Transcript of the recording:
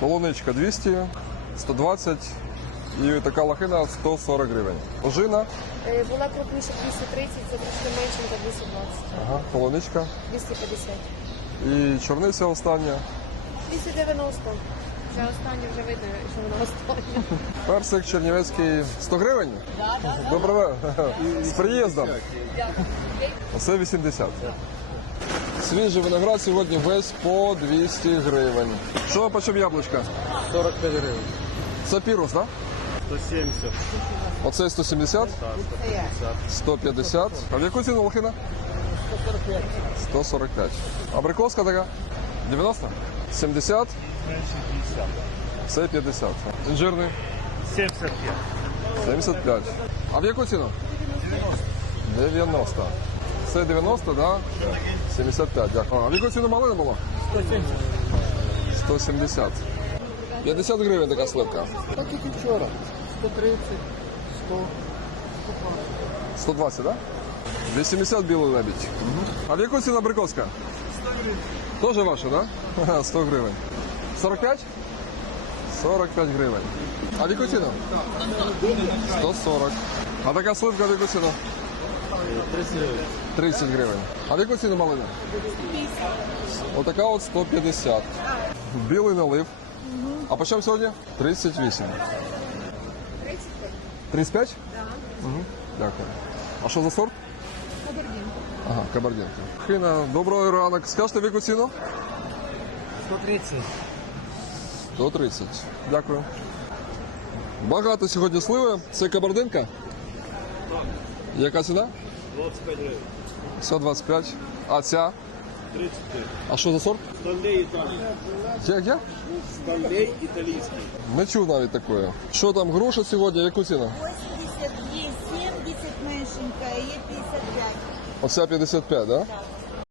Полуничка 200, 120 і така лохина 140 гривень. Ожина, Е, Була крупніша 230, це трошки меншенька 220, ага, полуничка 250. і чорниця остання. 290. Вже останнє вже видно, що воно останнє. Персик чернівецький 100 гривень? Добре, з приїздом. Оце 80. Свіжий виноград сьогодні весь по 200 гривень. Що по чому яблучка? 45 гривень. Це пірус, так? 170. Оце 170, 150. А в яку ціну лохина? 145. Абрикоска така? 90? 70? Це 50. Інжирний? 75. 75. А в яку ціну? 90. Це 90, да? 75, дякую. А в яку ціну малина було? 170. 170. 50 гривень така сливка. Так як і вчора. 130, 100. 120, да? 80 білий лебідь. А в яку ціну абрикоска? 100 гривень. Тоже ваша, да? Ага, 100 гривень. 45? 45 гривень. А в яку ціну? 140. А така сливка в яку ціну? 30 гривень. 30 гривень. А в яку ціну малина? Отака от 150. Білий налив. А по чому сьогодні? 38. 35? Так. Угу. Дякую. А що за сорт? Кабардін. Ага, кабардінка. Хина, доброго ранок. Скажете в яку ціну? 130. 130. Дякую. Багато сьогодні сливи. Це кабардинка? Яка ціна? 25 гривень. 125. А ця? 35. А що за сорт? Столей італійський. Як як? Столей італійський. Не чув навіть такої. Що там груша сьогодні? Яку ціну? 82, 70 меншенька, є 55. Оця 55, да? Так.